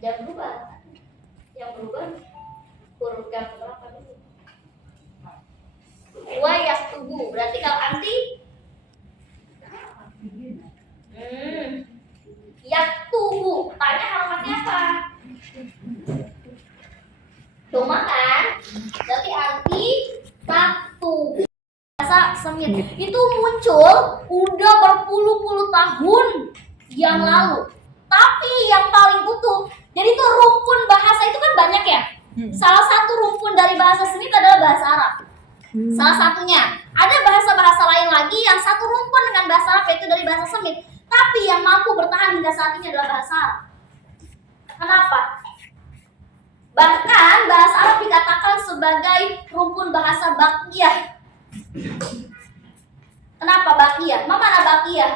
Jangan berubah. Yang berubah huruf yang berapa dulu? Wa yaktubu. Berarti kalau anti yaktubu. Tanya harapannya apa? Cuma kan? Berarti anti taktubu. Bahasa semit itu muncul udah berpuluh-puluh tahun yang lalu. Tapi yang paling utuh. Jadi itu rumpun bahasa itu kan banyak ya. Salah satu rumpun dari bahasa semit adalah bahasa Arab. Salah satunya. Ada bahasa-bahasa lain lagi yang satu rumpun dengan bahasa Arab, yaitu dari bahasa semit. Tapi yang mampu bertahan hingga saat ini adalah bahasa Arab. Kenapa? Bahkan bahasa Arab dikatakan sebagai rumpun bahasa baqiyah. Kenapa baqiyah? Mana baqiyah?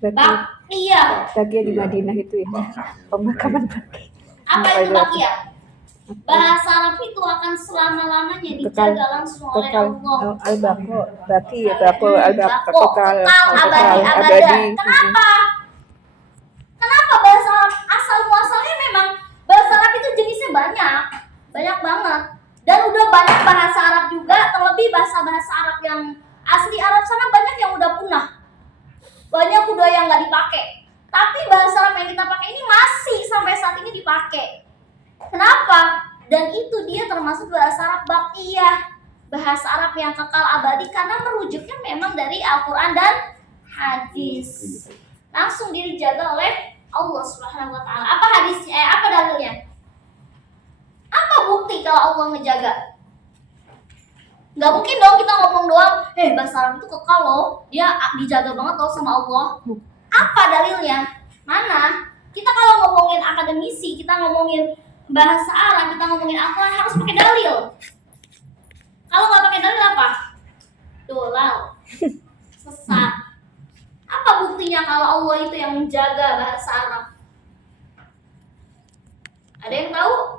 Baqiyah. Baqiyah di Madinah itu ya. Pemakaman Baqiyah. Apa itu baqiyah? Bahasa Arab itu akan selama-lamanya dijaga langsung oleh Allah. Baqiyah, kekal abadi. Kenapa bahasa Arab asal muasalnya memang bahasa Arab itu jenisnya banyak banget. Dan udah banyak bahasa Arab juga, terlebih bahasa-bahasa Arab yang asli Arab sana banyak yang udah punah. Banyak udah yang nggak dipakai. Tapi bahasa Arab yang kita pakai ini masih sampai saat ini dipakai. Kenapa? Dan itu dia termasuk bahasa Arab baqiyah, bahasa Arab yang kekal abadi karena merujuknya memang dari Al-Quran dan hadis. Langsung dijaga oleh Allah Subhanahu wa taala. Apa hadisnya? Apa dalilnya? Apa bukti kalau Allah ngejaga? Nggak mungkin dong kita ngomong doang, bahasa Arab itu kekal loh, dia dijaga banget loh sama Allah. Apa dalilnya? Mana? Kita kalau ngomongin akademisi, kita ngomongin bahasa Arab, kita ngomongin Al-Quran harus pakai dalil. Kalau nggak pakai dalil apa? Dolal, sesat. Apa buktinya kalau Allah itu yang menjaga bahasa Arab? Ada yang tahu?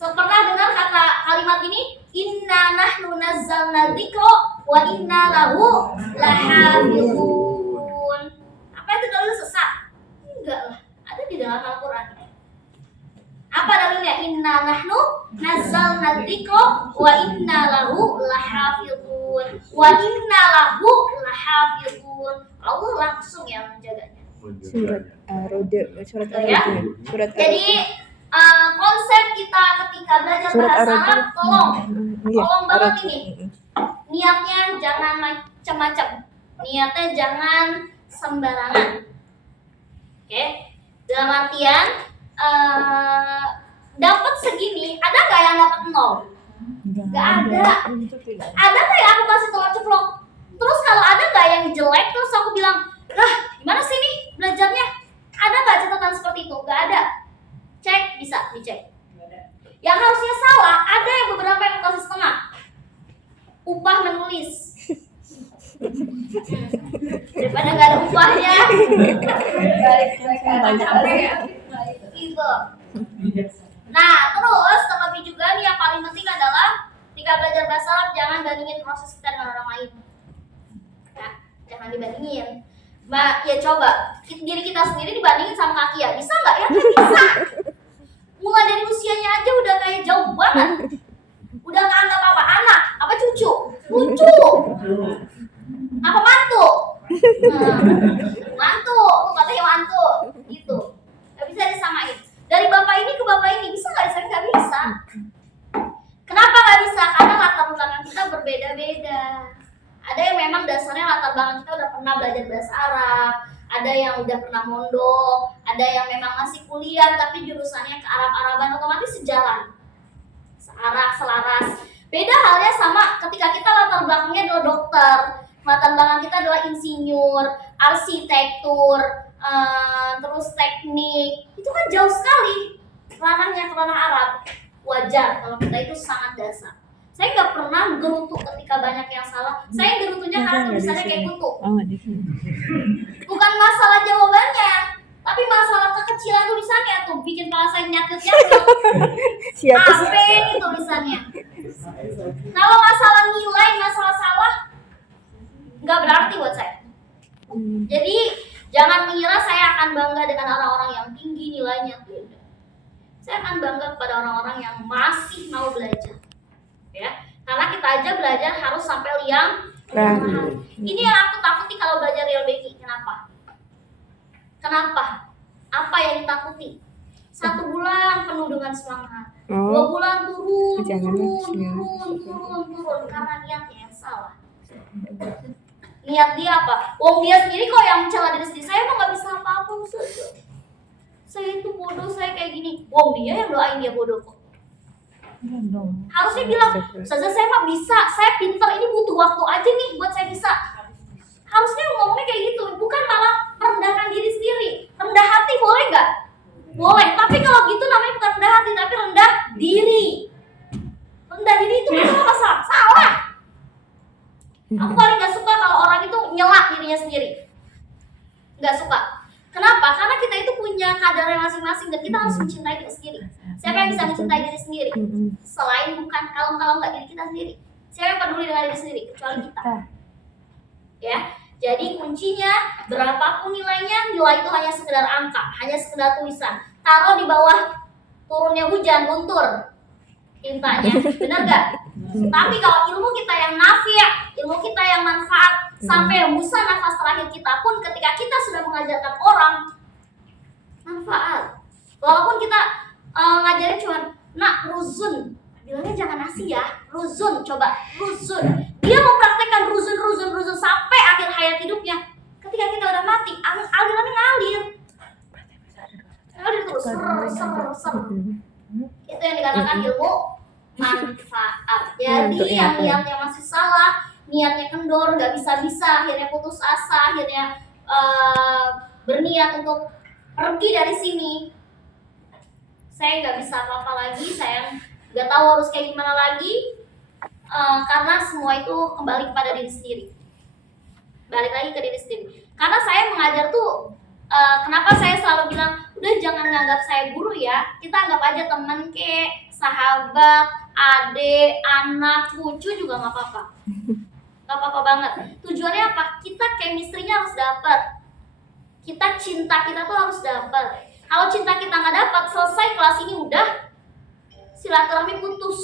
Pernah dengar kata kalimat ini? Inna nahnu nazzalna dzikra wa inna lahu lahafizun. Apa itu dalil sesat? Enggak lah, ada di dalam Al-Quran. Apa dalilnya? Inna nahnu nazzalna dzikra wa inna lahu lahafizun. Wa inna lahu lahafizun. Allah langsung yang menjaganya. Surat Ar-Rod. Jadi konsep kita ketika belajar bahasa Arab, tolong banget ini. Niatnya jangan macam-macam. Niatnya jangan sembarangan. Oke? Dalam artian dapat segini, ada nggak yang dapat 0? Nggak ada. Ada nggak yang aku kasih telur ceplok? Terus kalau ada nggak yang jelek, terus aku bilang, gimana sih nih belajarnya? Ada nggak catatan seperti itu? Nggak ada. Cek, bisa dicek. Yang harusnya salah, ada yang beberapa yang kasih setengah. Upah menulis. Daripada nggak ada upahnya. Gitu. Nah, terus terlebih juga nih yang paling penting adalah ketika belajar bahasa Arab jangan bandingin proses kita dengan orang lain. Ya, jangan dibandingin. Ya coba diri kita sendiri dibandingin sama kaki ya, bisa nggak ya? Bisa. Mulai dari usianya aja udah kayak jauh banget. Udah nggak anggap apa anak, apa cucu, apa mantu, katanya mantu, gitu. Gak bisa disamain. Dari bapak ini ke bapak ini bisa nggak disamain? Nggak bisa. Kenapa nggak bisa? Karena latar belakang kita berbeda-beda. Ada yang memang dasarnya latar belakang kita udah pernah belajar bahasa Arab, ada yang udah pernah mondok, ada yang memang masih kuliah tapi jurusannya ke Arab-Araban, otomatis sejalan, selaras. Beda halnya sama ketika kita latar belakangnya adalah dokter, latar belakang kita adalah insinyur, arsitektur, terus teknik, itu kan jauh sekali ranahnya ke ranah Arab. Wajar kalau kita itu sangat dasar. Saya nggak pernah gerutu ketika banyak yang salah. Saya gerutunya karena tulisannya kayak kutu. Bukan masalah jawabannya, tapi masalah kekecilan tulisannya tuh bikin kepala saya nyakit-nyakit. Apa ini tulisannya? Kalau masalah nilai, masalah salah, nggak berarti buat saya. Jadi Jangan mengira saya akan bangga dengan orang-orang yang tinggi nilainya. Tidak. Saya akan bangga kepada orang-orang yang masih mau belajar. Ya, karena kita aja belajar harus sampai liang lahat. Ini yang aku takuti kalau belajar real banking. Kenapa? Kenapa? Apa yang ditakuti? 1 bulan penuh dengan semangat, 2 bulan turun, karena niatnya yang salah. Niat dia apa? Wong dia sendiri kok yang mencela diri sendiri. Saya mah nggak bisa apa-apa, Ustaz. Saya itu bodoh, saya kayak gini. Wong dia yang doain dia bodoh kok. Harusnya bilang, Ustazah saya mah bisa, saya pintar, ini butuh waktu aja nih buat saya bisa. Harusnya ngomongnya kayak gitu, bukan malah merendahkan diri sendiri. Rendah hati boleh nggak? Boleh, tapi kalau gitu namanya bukan rendah hati, tapi rendah diri. Rendah diri itu betul apa salah? Salah. Aku paling nggak suka kalau orang itu nyela dirinya sendiri. Nggak suka. Kenapa? Karena kita itu punya kadarnya masing-masing dan kita harus mencintai diri sendiri. Siapa yang bisa mencintai diri sendiri? Selain bukan kalau nggak diri kita sendiri. Siapa yang peduli dengan diri sendiri? Kecuali kita. Ya, jadi kuncinya berapapun nilainya, nilai itu hanya sekedar angka, hanya sekedar tulisan. Taruh di bawah turunnya hujan, luntur tintanya, benar nggak? Tapi kalau ilmu kita yang nafi', ilmu kita yang manfaat, sampai hembusan nafas terakhir kita pun ketika kita sudah mengajarkan orang, manfaat. Walaupun kita ngajarin cuma, nak ruzun, bilangnya jangan nasi ya, ruzun, coba ruzun. Dia mempraktekkan ruzun sampai akhir hayat hidupnya. Ketika kita udah mati, alirannya ngalir terus, ser. Itu yang dikatakan ilmu manfaat. Jadi yang niatnya masih salah, niatnya kendor, nggak bisa, akhirnya putus asa, akhirnya berniat untuk pergi dari sini. Saya nggak bisa apa-apa lagi, saya nggak tahu harus kayak gimana lagi, karena semua itu kembali kepada diri sendiri. Balik lagi ke diri sendiri. Karena saya mengajar tuh, kenapa saya selalu bilang, udah jangan nganggap saya guru ya, kita anggap aja teman kek, sahabat, adik, anak, cucu juga nggak apa-apa. Nggak apa-apa banget. Tujuannya apa? Kita chemistry-nya harus dapat. Kita cinta kita tuh harus dapat. Kalau cinta kita nggak dapat, selesai kelas ini udah silaturahmi putus.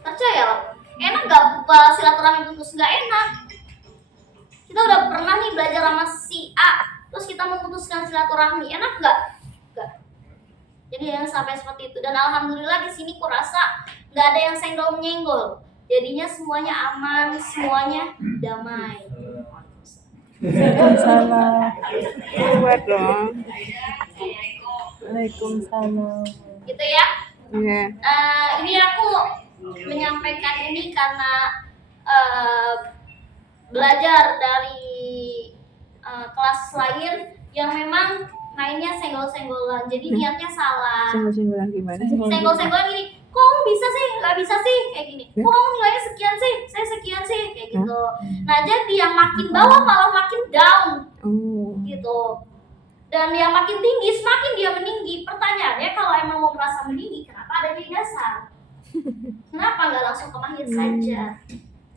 Percayalah, enak nggak silaturahmi putus? Nggak enak. Kita udah pernah nih belajar sama si A, terus kita memutuskan silaturahmi, enak nggak? Nggak. Jadi jangan sampai seperti itu. Dan alhamdulillah di sini kurasa nggak ada yang senggol menyenggol. Jadinya semuanya aman, semuanya damai. Waalaikumsalam. Buat dong. Waalaikumsalam. Gitu ya. Iya. Ini aku menyampaikan ini karena belajar dari kelas lain yang memang mainnya senggol-senggolan, jadi niatnya salah. Senggol-senggolan gimana? Senggol-senggolan gini, kok kamu bisa sih, nggak bisa sih, kayak gini. Kok kamu nilainya sekian sih, saya sekian sih, kayak gitu. Nah jadi yang makin bawah malah makin down, gitu. Dan yang makin tinggi semakin dia meninggi. Pertanyaannya kalau emang mau merasa meninggi, kenapa ada di dasar? Kenapa nggak langsung ke mahir saja?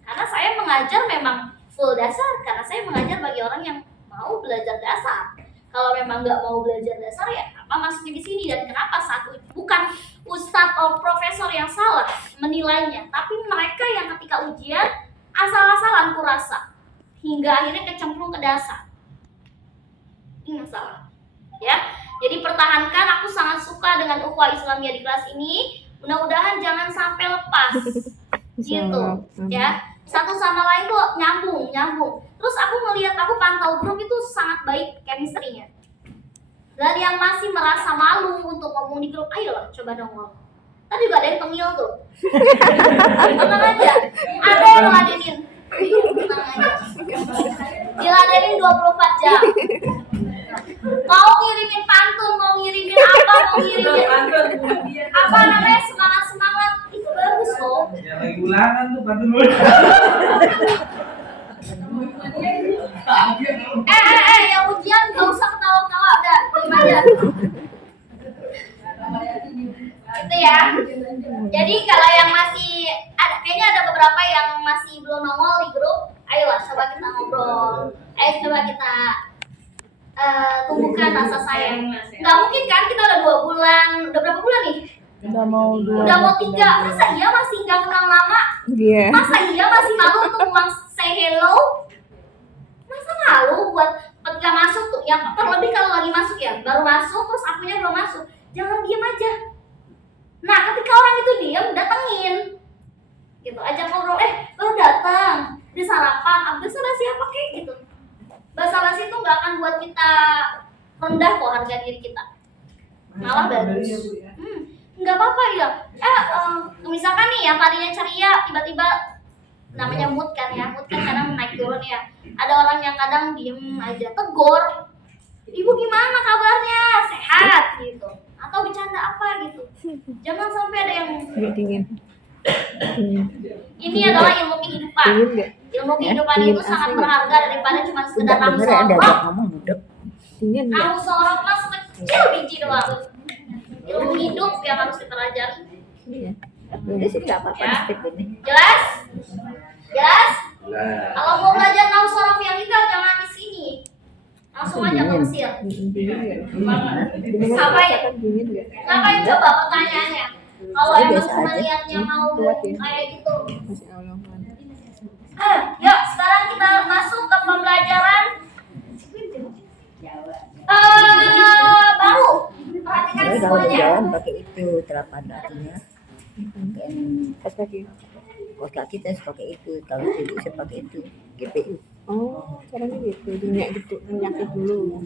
Karena saya mengajar memang full dasar, karena saya mengajar bagi orang yang mau belajar dasar. Kalau memang nggak mau belajar dasar ya apa masuknya di sini? Dan kenapa satu bukan ustadz atau profesor yang salah menilainya, tapi mereka yang ketika ujian asal-asalan kurasa hingga akhirnya kecemplung ke dasar. Ini masalah. Ya, jadi pertahankan. Aku sangat suka dengan ukhuwah Islamiyah di kelas ini. Mudah-mudahan jangan sampai lepas, gitu. Ya, satu sama lain tuh nyambung. Terus aku ngelihat, aku pantau grup itu sangat baik chemistry-nya. Dan yang masih merasa malu untuk ngomong di grup, ayolah coba dong ngomong. Tadi juga ada yang tengil tuh. Tenang aja, ada yang ngeladenin. Tenang aja. Diladenin 24 jam. Mau ngirimin pantun, mau ngirimin apa, mau ngirimin apa namanya, semangat itu bagus loh. Ya lagi ulangan tuh pantun. Yang ujian gak usah ketawa-ketawa, udah diam aja. Gitu ya. Jadi kalau yang masih ada, kayaknya ada beberapa yang masih belum nongol di grup, ayolah coba kita ngobrol. Coba kita tumbuhkan rasa sayang. Nggak mungkin kan kita udah 2 bulan, udah berapa bulan nih? Udah mau 2. Udah mau 3. Masa iya masih nggak kenal nama? Iya. Masa iya masih malu untuk say hello? Masa malu buat ketika masuk tuh, yang terlebih kalau lagi masuk ya, baru masuk terus akunya belum masuk, jangan diem aja. Nah ketika orang itu diem, datengin gitu, ajak ngobrol, baru datang, udah sarapan, abis udah siapa kayak gitu. Basa-basi itu nggak akan buat kita rendah kok harga diri kita, malah bagus. Nggak apa-apa ya. Misalkan nih yang tadinya ceria tiba-tiba, namanya mood kan ya, mood kan kadang naik turun ya. Ada orang yang kadang diem aja, tegur, ibu gimana kabarnya, sehat gitu, atau bercanda apa gitu. Jangan sampai ada yang Agak dingin. ini adalah ilmu kehidupan. Dingin nggak? Ilmu kehidupan Dingin itu sangat asli. berharga daripada cuma sekedar Enggak kamu bener ada sorot. ngomong budek. Dingin nggak? Kamu sorot mas kecil biji doang. Ilmu hidup yang harus dipelajari. Iya. Udah sih enggak apa-apa Ya. step ini. Jelas? Jelas? Lah. Kalau mau belajar tahu sorot yang detail jangan di sini. Langsung aja ke Mesir. Dingin nggak? Dingin Apa ya? kan dingin nggak? Ngapain coba pertanyaannya? Kalau Saya emang biasa cuma aja. niatnya mau Kuat ya. kayak gitu. Masya Allah. Man. Yuk sekarang kita masuk ke pembelajaran baru. Perhatikan Saya kalau semuanya. berjalan pakai itu telapak kakinya. Pakai Pas lagi. kos kaki saya pakai itu. Kalau ibu saya pakai itu GPU. Oh, caranya gitu. Minyak gitu, minyak dulu.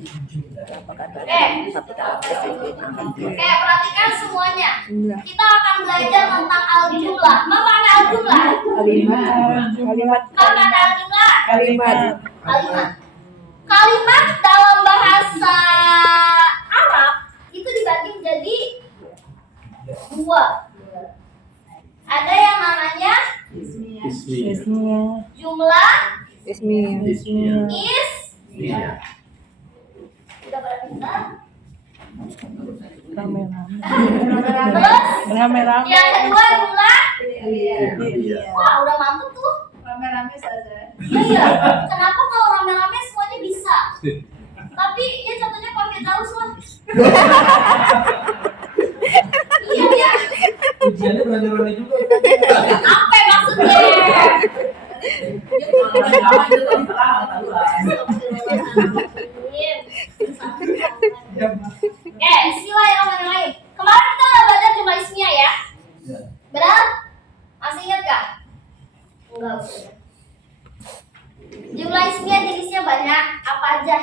Telapak kaki. Oke. Tapi kalau saya itu akan Oke, perhatikan semuanya. Jumlah. Kita akan belajar tentang al-jumlah. Apa makna al-jumlah? Kalimat. Apa makna al-jumlah? Kalimat. Kalimat. Kalimat dalam bahasa Arab itu dibagi menjadi 2. Ada yang namanya Ismi. jumlah Ismi. Iya. udah pada pintar. Rame-rame. Terus Rame-rame. yang kedua jumlah. Iya. Wah, udah mantap tuh. Rame-rame saja. Iya. Kenapa kalau rame-rame semuanya bisa? Tapi ya contohnya pakai taus lah. Iya ya. Ujiannya berani juga. Apa maksudnya? Bismillahirrahmanirrahim. Kemarin kita udah belajar jumlah ismiyah ya. Benar? Masih ingat gak? Enggak. Jumlah ismiyah jenisnya banyak. Apa aja?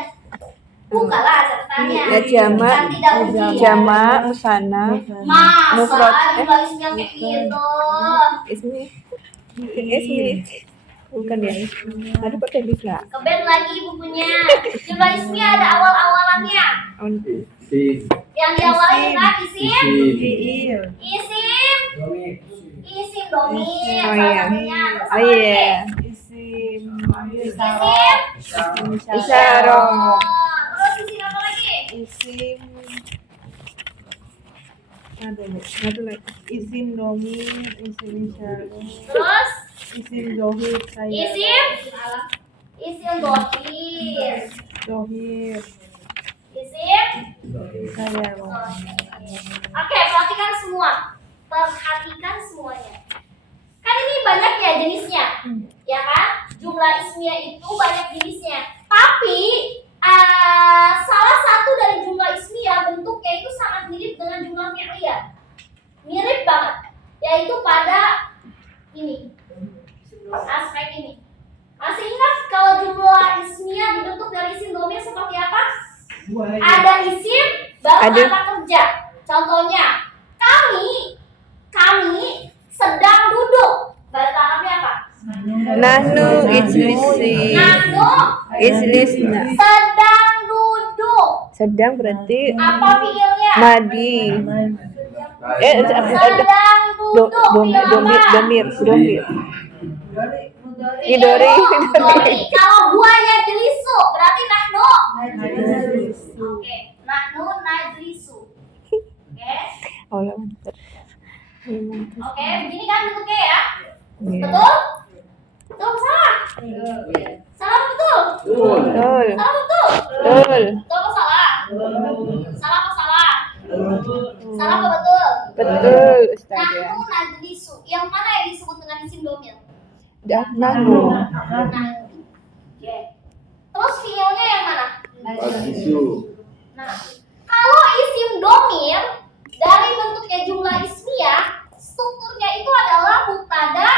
Bukalah catatannya. Ya, jamak, Kan tidak ujian. jamak, musana, Masa mufrad. jumlah ismiyah kayak gitu? Ismi. Ismi. Bukan ya? Ada pakai bisa. Keben lagi bukunya. Jumlah ismiyah ada awal-awalannya. Si. Yang diawali kan isim, Iya. isim, isim domir. Oh Salah iya. satunya. Terus apa Oh iya. lagi? Isim. Isim. Isyarah. Terus isim apa lagi? Isim. Ada ya. Satu lagi. Isim domir, isim isyarah, Terus isim zohir saya. isim, isim domir, Zohir isim. saya. Oke, perhatikan semua. Perhatikan semuanya. Kan ini banyak ya jenisnya, ya kan? Jumlah ismiyah itu banyak jenisnya. Tapi salah satu dari jumlah ismiyah bentuknya itu sangat mirip dengan jumlah fi'liyah. Mirip banget, yaitu pada ini, aspek ini. Masih ingat kalau jumlah ismiyah dibentuk dari isim domir seperti apa? Ada isim, baru Ada. kata kerja. Contohnya, kami sedang duduk. Bahasa Arabnya apa? Nahnu ijlisi. Nahnu Ijlisna. sedang duduk. Sedang berarti Apa fiilnya? madi. Sedang duduk. Domir, Fiil apa? domir. Fiil Idori. dori. Kalau buahnya jelisu, berarti nahnu. Oke, nahnu najlisu. Oke. Allah mantap. Oke, begini kan bentuknya ya? Iya. Betul? Betul salah? Salah betul? Betul. Salah betul? Betul. Betul apa salah? Salah apa salah? Salah apa betul? Betul, Ustazah. Nahnu najlisu. Yang mana yang disebut dengan isim domir? Nahnu. Nahnu. Oke. Terus fiilnya yang mana? Isu. Nah, kalau isim domir dari bentuknya jumlah ismiyah, strukturnya itu adalah mubtada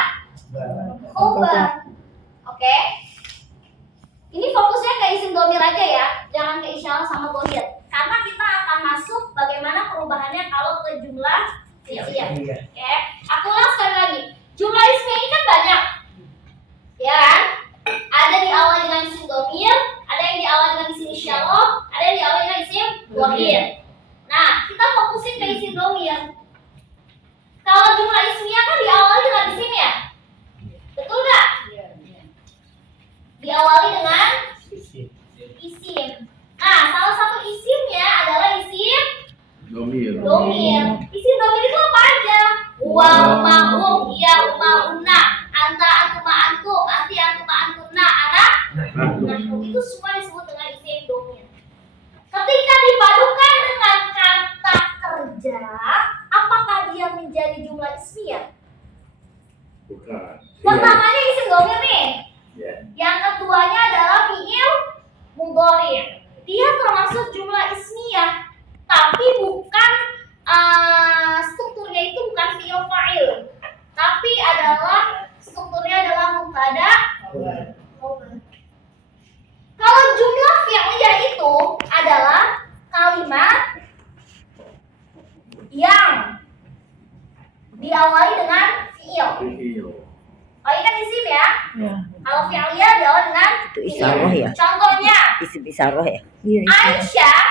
khobar. Oke? Ini fokusnya ke isim domir aja ya, jangan ke isyarah sama dhamir. Karena kita akan masuk bagaimana perubahannya kalau ke jumlah fi'liyah. Oke? Aku ulang sekali lagi. Jumlah ismiyah ini kan banyak. Ya kan? Ada diawali dengan isim domir, ada yang diawali dengan isim isyarah, ada yang diawali dengan isim dhamir. Nah, kita fokusin ke isim domir. Kalau jumlah ismiyah kan diawali dengan isim ya? Betul nggak? Diawali dengan isim. Nah, salah satu isimnya adalah isim Domir. domir. Isim domir itu apa aja? Wa, ma, hum, ya, ma, unna, anta, antuma, antum, anti, antuma, antunna, anak. Nah, itu semua disebut dengan isim domir. Ketika dipadukan dengan kata kerja, apakah dia menjadi jumlah ismiyah? Bukan. Pertamanya isim domir nih. Ya. Yang keduanya adalah fi'il mudhari'. Dia termasuk jumlah ismiyah, tapi bukan strukturnya itu bukan fi'il fa'il, tapi adalah strukturnya adalah mubtada khobar. Kalau jumlah fi'liyah itu adalah kalimat yang diawali dengan fi'il. Fi'il. Oh, ini kan isim ya. Ya. Kalau fi'liyah diawali dengan Itu isyarah ya? Contohnya, Isim isyarah ya? Iya, Aisyah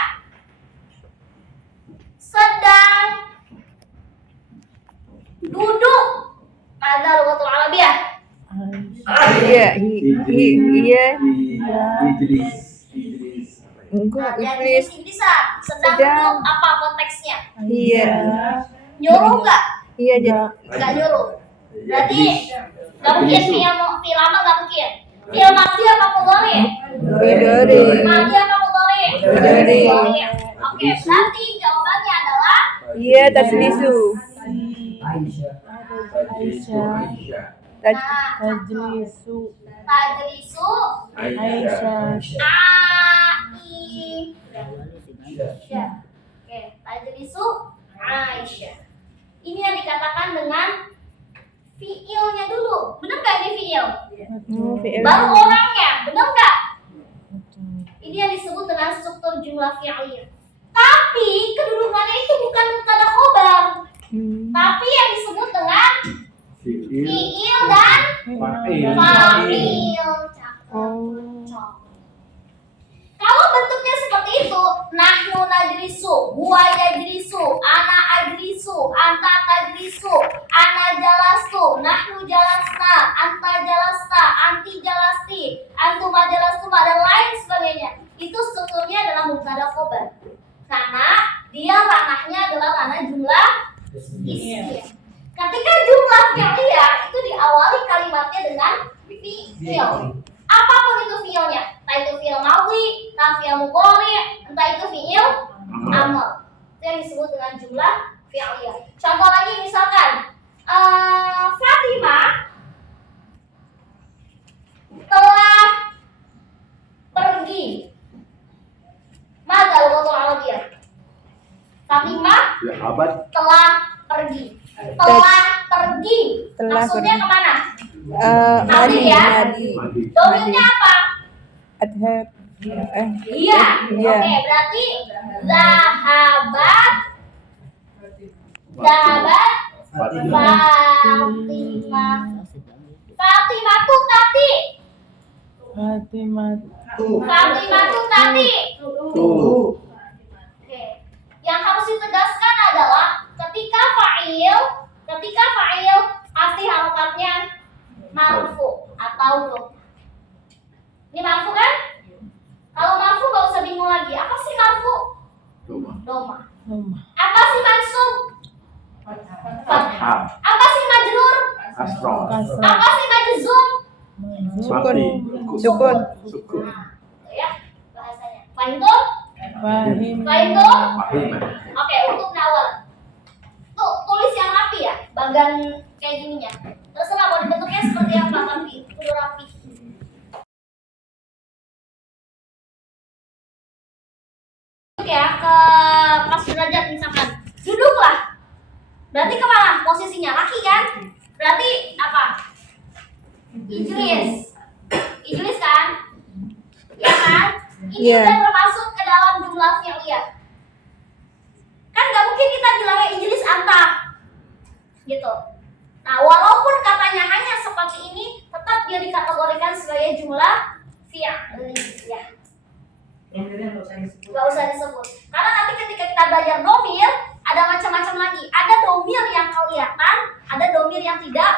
sedang duduk pada lughatul Arabiyah. iya, iya. Idris. Idris. Enggak, Dan Iblis. ini bisa sedang Sedang. duduk apa konteksnya? Iya. Nyuruh nggak? Iya, jadi Nggak nyuruh. Berarti Idris. nggak mungkin fi'il lama nggak mungkin. Fi'il madhi apa mudhari'? Bidori. Madhi apa mudhari'? Mudhari'. Mudhari'. Oke, berarti jawabannya adalah Iya, taslisu. Aisyah. Taj- nah, Tajlisu tajlisu Aisyah. Aisyah. Oke, tajlisu Aisyah. Ini yang dikatakan dengan fiilnya dulu. Benar nggak ini fiil? Oh, fi'il. Baru orangnya, benar nggak? Ini yang disebut dengan struktur jumlah fi'liyah. Tapi kedudukannya itu bukan mubtada khobar, tapi yang disebut dengan Fi'il. fiil dan Fa'il. fa'il. Oh. Kalau bentuknya seperti itu, nahnu najlisu, huwa yajlisu, ana ajlisu, anta tajlisu, ana jalastu, nahnu jalasna, anta jalasta, anti jalasti, antuma jalastuma, dan lain sebagainya. Itu strukturnya adalah mubtada khobar. Karena dia ranahnya adalah ranah jumlah ismiyah. Ketika jumlah fi'liyah itu diawali kalimatnya dengan fi'il. Apapun itu fi'ilnya, entah itu fi'il madhi, entah fi'il mudhari', entah itu fi'il amr. Itu yang disebut dengan jumlah fi'liyah. Contoh lagi misalkan Fatimah telah pergi. Mada lughatul Arabiyah. Fatimah Ya, abad. telah pergi. Telah pergi. Telah Maksudnya pergi. kemana? Madi, ya? madi. Madi. Domirnya apa? Adhab. Iya. Iya. Oke, berarti zahabat Fatimah. Fatimah. Fatimah tuh tadi. Fatimah Fatimah tuh tadi. Tuh. Oke. Yang harus ditegaskan adalah ketika fa'il pasti harokatnya marfu atau dom. Ini marfu kan? Kalau marfu gak usah bingung lagi. Apa sih marfu? Doma. Doma. Rumah Apa sih mansub? Fathah. Apa sih majrur? Kasroh. Kasrah Apa sih majzum? Sukun. Mati. Sukun. Sukun. Nah, itu ya bahasanya. Fahimtum? Fahim. Fahimtum? Fahim. Oke, untuk nawal. Tuh, tulis yang rapi ya, bagan kayak gininya. Terserah mau dibentuknya seperti apa, tapi kudu rapi. Ya, ke pas derajat misalkan. Duduklah. Berarti kemana posisinya? Laki kan? Berarti apa? Ijlis. Ijlis kan? Ya kan? Ini Iya. udah termasuk ke dalam jumlah fi'liyah. Kan nggak mungkin kita bilangnya ijlis anta. Gitu. Nah, walaupun katanya hanya seperti ini, tetap dia dikategorikan sebagai jumlah fi'liyah. Gak usah disebut. Karena nanti ketika kita belajar domir, ada macam-macam lagi. Ada domir yang kelihatan, ada domir yang tidak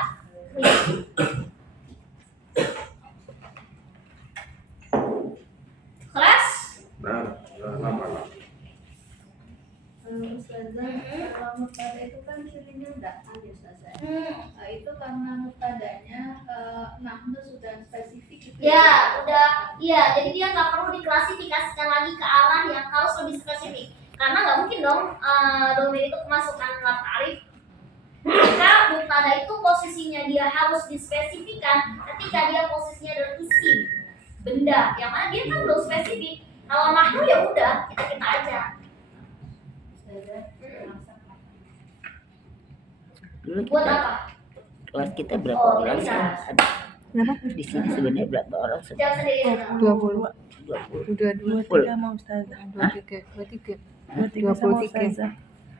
kelihatan. Kelas? Nah, lama. Ustazah, kalau mubtada itu kan cirinya udah ada Ustazah. Hmm. Itu karena mubtadanya nahnu sudah spesifik gitu. Ya, udah. Iya, jadi dia nggak perlu diklasifikasikan lagi ke arah yang harus lebih spesifik. Karena nggak mungkin dong domir itu kemasukan lat ta'rif. Jika mubtada itu posisinya dia harus dispesifikkan ketika dia posisinya adalah isim benda, yang mana dia kan belum spesifik. Kalau nahnu ya udah kita aja. Dulu Buat kita, apa? kelas kita berapa Oh, orang bisa. sih? Kenapa? Di sini sebenarnya berapa orang? Jawab sendiri. 20. 20. Udah 23 sama Ustazah. 23. 23. 23 sama 23. Ustazah.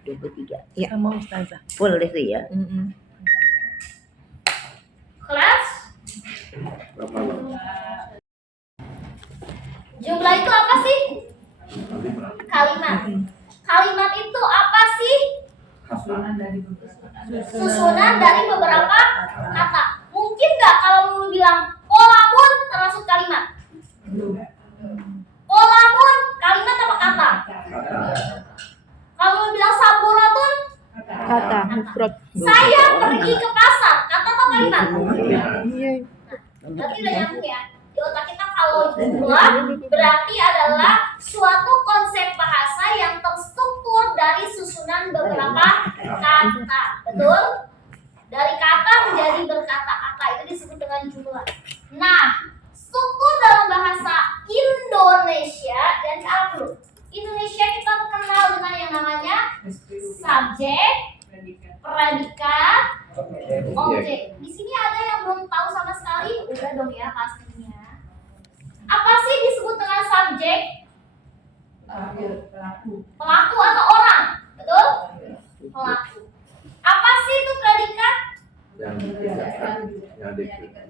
23. Ya. Sama Ustazah. Full itu ya. Kelas? Berapa lama? Jumlah itu apa sih? Kalimat. Kalimat itu apa sih? Susunan dari beberapa kata. Mungkin nggak kalau lu bilang kolamun termasuk kalimat? Kolamun kalimat apa kata? Kalau lu bilang saburatun, Kata mufrad. saya pergi ke pasar, kata atau kalimat? Iya. Berarti udah nyambung ya. Di otak kita kalau jumlah berarti adalah suatu konsep bahasa yang terstruktur dari susunan beberapa kata. Betul? Dari kata menjadi berkata-kata itu disebut dengan jumlah. Nah, struktur dalam bahasa Indonesia dan Arab dulu. Indonesia kita kenal dengan yang namanya subjek, predikat, objek. Di sini ada yang belum tahu sama sekali? Udah dong ya pastinya. Apa sih disebut dengan subjek? Pelaku atau orang? Betul? Pelaku. Apa sih itu predikat? Yang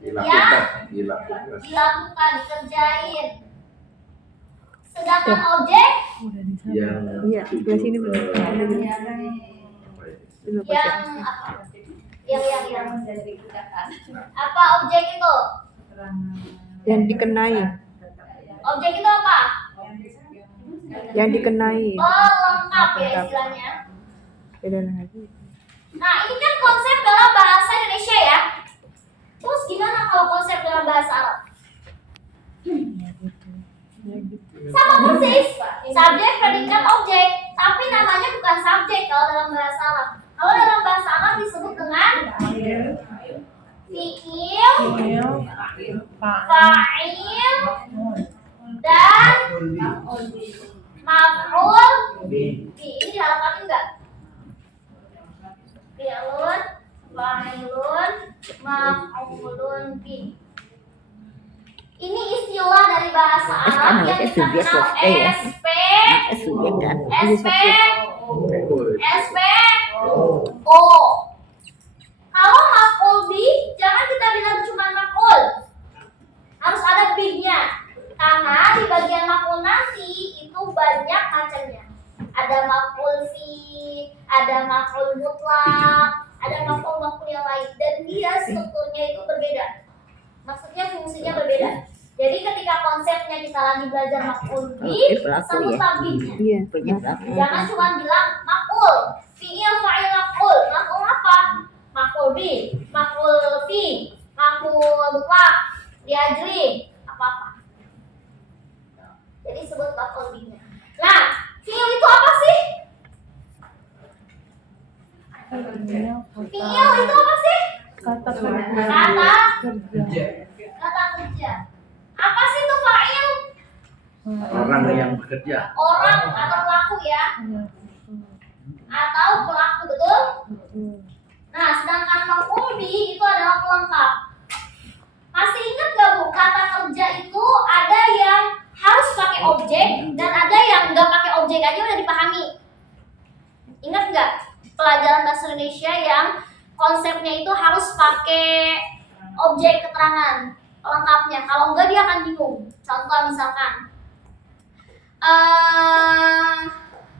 dilakukan. Dilakukan, dikerjain. Sedangkan objek Yang Iya, sebelah sini belum. Belum baca. yang apa? Yang apa objek itu? Yang dikenai. Objek itu apa? Yang dikenai. Pelengkap ya istilahnya. Beda lagi. Nah, ini kan konsep dalam bahasa Indonesia ya. Terus gimana kalau konsep dalam bahasa Arab? Sama persis, subjek, predikat, objek. Tapi namanya bukan subjek kalau dalam bahasa Arab. Kalau dalam bahasa Arab disebut dengan fi'il, fa'il, dan maf'ul bi. Ini diharapatin enggak? Fi'lun, fa'ilun, maf'ulun bi. Ini istilah dari bahasa Arab yang kita kenal SP, Subjek kan. SP, SP, O. Kalau maf'ul bi, jangan kita bilang cuma maf'ul. Harus ada bi-nya. Karena di bagian maf'ul nanti itu banyak macamnya. Ada maf'ul fi, ada maf'ul mutlak, ada maf'ul yang lain. Dan dia strukturnya itu berbeda. Maksudnya fungsinya berbeda. Jadi ketika konsepnya kita lagi belajar maf'ul bi, sebut bi-nya. Iya. Punya pelaku. Jangan cuma bilang maf'ul, fi'il, fa'il, maf'ul. Maf'ul apa? Maf'ul bi, maf'ul fi, maf'ul mutlak, diajri, apa-apa. Jadi sebut maf'ul bihi. Nah, fi'il itu apa sih? Fi'il itu apa sih? Kata Kata kerja. kata kerja. Apa sih itu fa'il? Orang yang bekerja. Orang atau pelaku ya? Atau pelaku, betul? Nah, sedangkan maf'ul bihi itu adalah pelengkap. Masih ingat nggak Bu, kata kerja itu ada yang harus pakai objek dan ada yang nggak pakai objek aja udah dipahami. Ingat nggak pelajaran bahasa Indonesia yang konsepnya itu harus pakai objek keterangan pelengkapnya. Kalau enggak dia akan bingung. Contoh misalkan,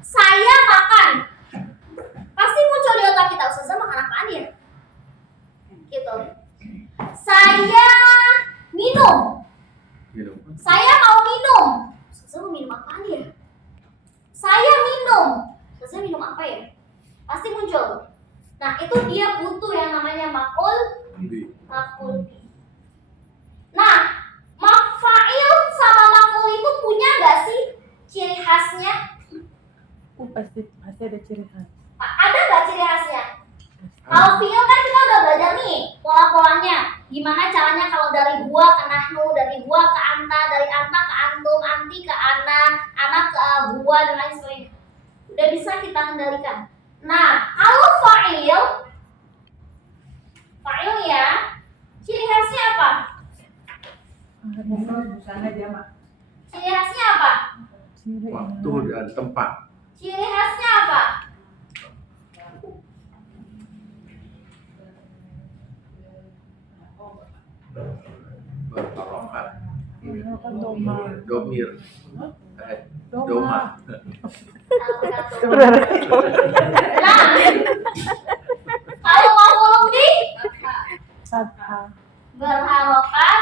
saya makan, pasti muncul di otak kita, Ustazah makan apaan ya? Gitu. Saya minum, Gitu. saya mau minum, Ustazah mau minum apaan ya? Saya minum, Ustazah minum apa ya? Pasti muncul. Nah, itu dia butuh yang namanya maf'ul bihi. Nah, fa'il sama maf'ul itu punya nggak sih ciri khasnya? Pasti ada ciri khas. Ada nggak ciri khasnya? Kalau fi'il kan kita udah belajar nih pola-polanya. Gimana caranya kalau dari gua ke nahnu, dari gua ke anta, dari anta ke antum, anti ke ana, anak ke gua dan lain sebagainya. Udah bisa kita kendalikan. Nah, kalau fa'il ya, ciri khasnya apa? Ciri khasnya apa? Waktu dan tempat. Ciri khasnya apa? Berharokat. Doma. Domir. Doma. Nah, kalau maf'ul bihi Fathah. berharokat,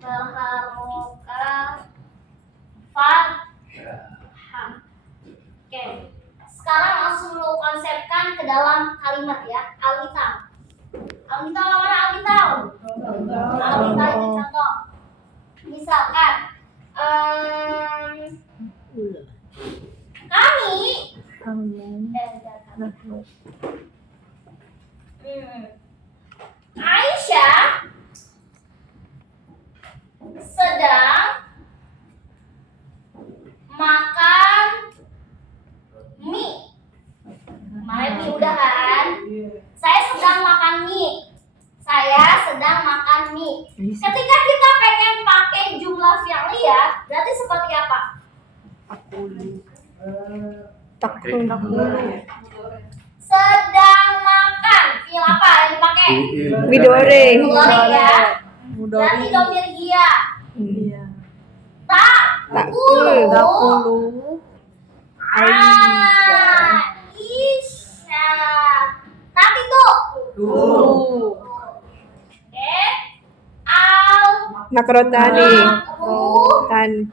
Fathah. fathah. Oke. Sekarang langsung lu konsepkan ke dalam kalimat ya. Al-Mithal. Al-Mithal mana Al-Mithal? Al-Mithal itu contoh. Misalkan kami Aisyah sedang makan mie. Kemarin mie udah kan? Saya sedang makan mie. Ketika kita pengen pakai jumlah fi'liyah, berarti seperti apa? Takul. Sedang makan. Fi'il apa yang dipakai? Midore. Mudhari ya. Berarti Mudhari. domir dia. Iya. Takulu. Aisyah. Tadi tuh. Oke. Makrotani. Makruh. Tan.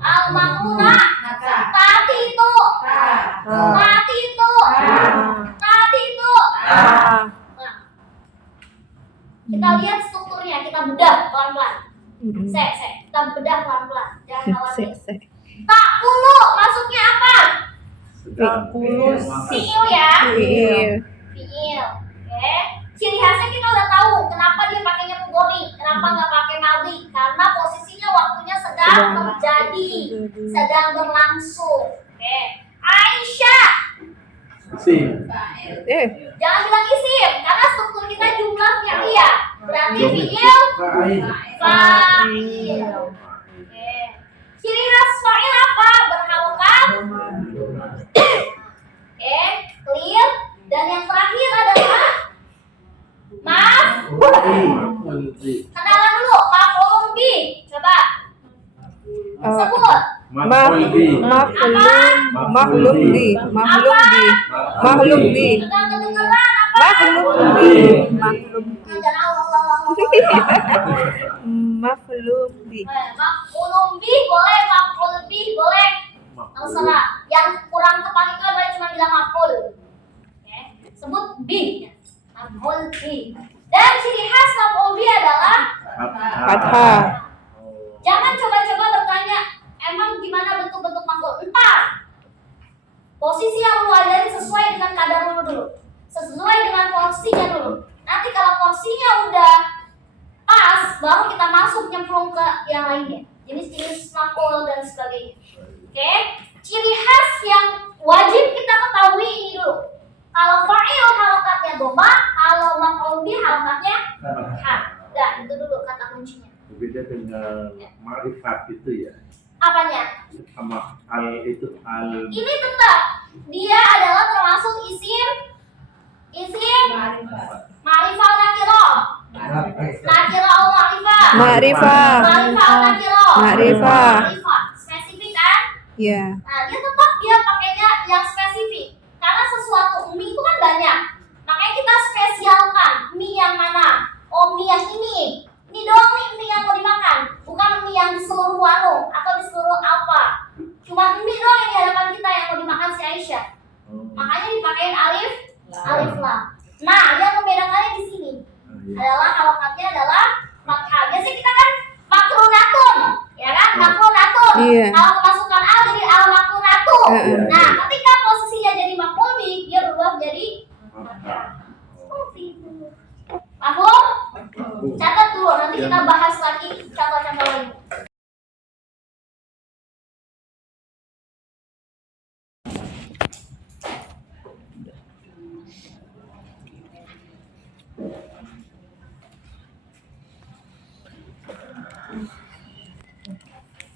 Al-makruna. Tadi itu. Tadi itu. Tadi itu. Nah, kita lihat strukturnya, kita bedah pelan-pelan. Kita bedah pelan-pelan. Jangan khawatir. Takulu maksudnya apa? Fi'il ya. Fi'il. Oke. Ciri khasnya kita udah tahu. Kenapa dia pakainya mudhari? Kenapa nggak pakai madhi? Karena posisinya waktunya sedang terjadi, sedang berlangsung. Oke. Aisyah. Jangan bilang isim, karena struktur kita jumlah fi'liyah. Berarti fi'il fa'il. Oke. Ciri khas fa'il apa? Berharokat. Oke, clear. Dan yang terakhir adalah kenalan dulu, maf'ul bihi. Coba sebut. Maklum bi. Enggak kedengeran apa? Maklum bi. Maf'ul bihi boleh, maf'ul bihi boleh. Terserah. Yang kurang tepat itu adalah cuma bilang maf'ul. Oke. Sebut bi. Maf'ul bihi. Dan ciri khas maf'ul bihi adalah Fathah. Jangan coba-coba bertanya, emang gimana bentuk-bentuk makhluk? Entar. Posisi yang lu ajarin sesuai dengan kadar lu dulu. Sesuai dengan porsinya dulu. Nanti kalau porsinya udah pas, baru kita masuk nyemplung ke yang lainnya. Jenis-jenis makhluk dan sebagainya. Oke? Ciri khas yang wajib kita ketahui ini dulu. Kalau fa'il harokatnya doma, kalau maf'ul bih harokatnya ha. Nah, itu dulu kata kuncinya. Berbeda dengan ma'rifat itu ya. Apanya? Sama al itu al Ini tetap dia adalah termasuk isim ma'rifah nakiro. Nakiro atau ma'rifah? Ma'rifah. Ma'rifah atau nakiro? Ma'rifah. Ma'rifah. Spesifik kan? Ya. Nah, dia tetap dia pakainya yang spesifik. Karena sesuatu mie itu kan banyak. Makanya kita spesialkan mie yang mana. Oh, mie yang ini. Ini doang nih mie yang mau dimakan. Bukan mie yang di seluruh warung atau di seluruh apa. Cuma mie doang yang di hadapan kita yang mau dimakan si Aisyah. Makanya dipakein alif lam. Nah, yang membedakannya di sini adalah harokatnya adalah fathah. Biasanya kita kan makrunatun, ya kan? Makrunatun. Iya. Kalau kemasukan al jadi al makrunatu. Nah, ketika posisinya jadi maf'ul bih, dia berubah menjadi seperti itu. Paham? Catat dulu, nanti kita bahas lagi contoh-contoh lain.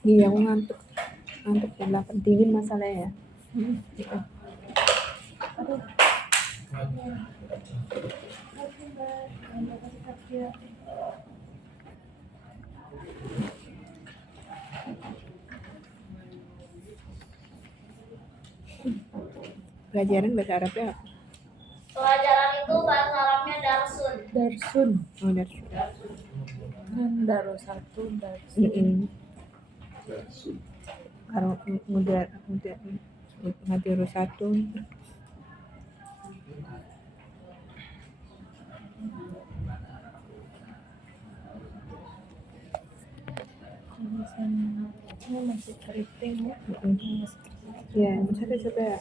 Iya, aku ngantuk. Ngantuk jam 8 dingin masalahnya. Pelajaran bahasa Arabnya apa? Pelajaran itu bahasa Arabnya darsun. Darsun. Oh, darsun. Kan darusatu, darsun. Kalau mudah ngajar satu. Tulisannya masih keriting ya. Ya, coba.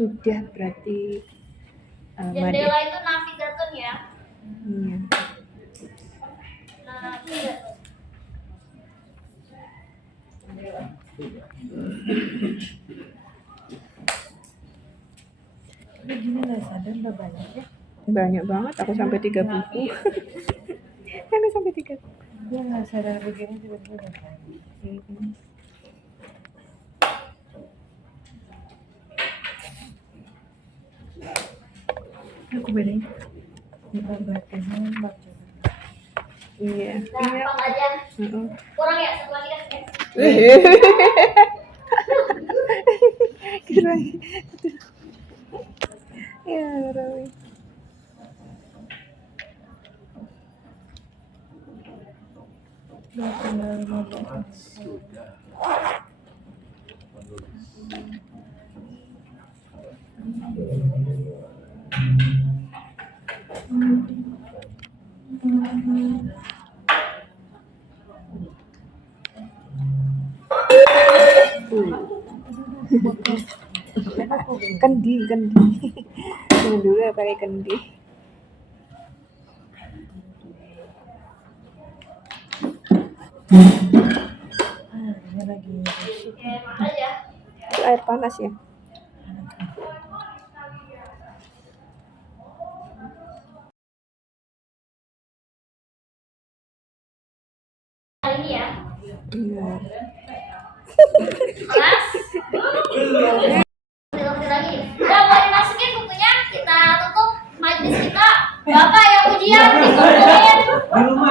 Sudah berarti Jendela itu navigator ya. Iya. Navigator. Tapi gini lah, sadar udah banyak ya. Banyak banget, aku sampai 3 buku. Aku sampai 3 buku. Gue nggak sadar begini tiba-tiba udah banyak. Aku bedain. Kita bacanya baca. Iya. Gampang aja. Kurang ya, satu lagi dah. Kira. Ya, Rawi. Udah tinggal 15. sudah Kendi. Jangan dulu ya pakai kendi. Ini lagi Oke, makanya. Itu air panas ya. Ini ya. Iya. Mas. Nanti lagi. Udah boleh dimasukin bukunya, kita tutup majelis kita. Bapak yang ujian dikumpulin. Di rumah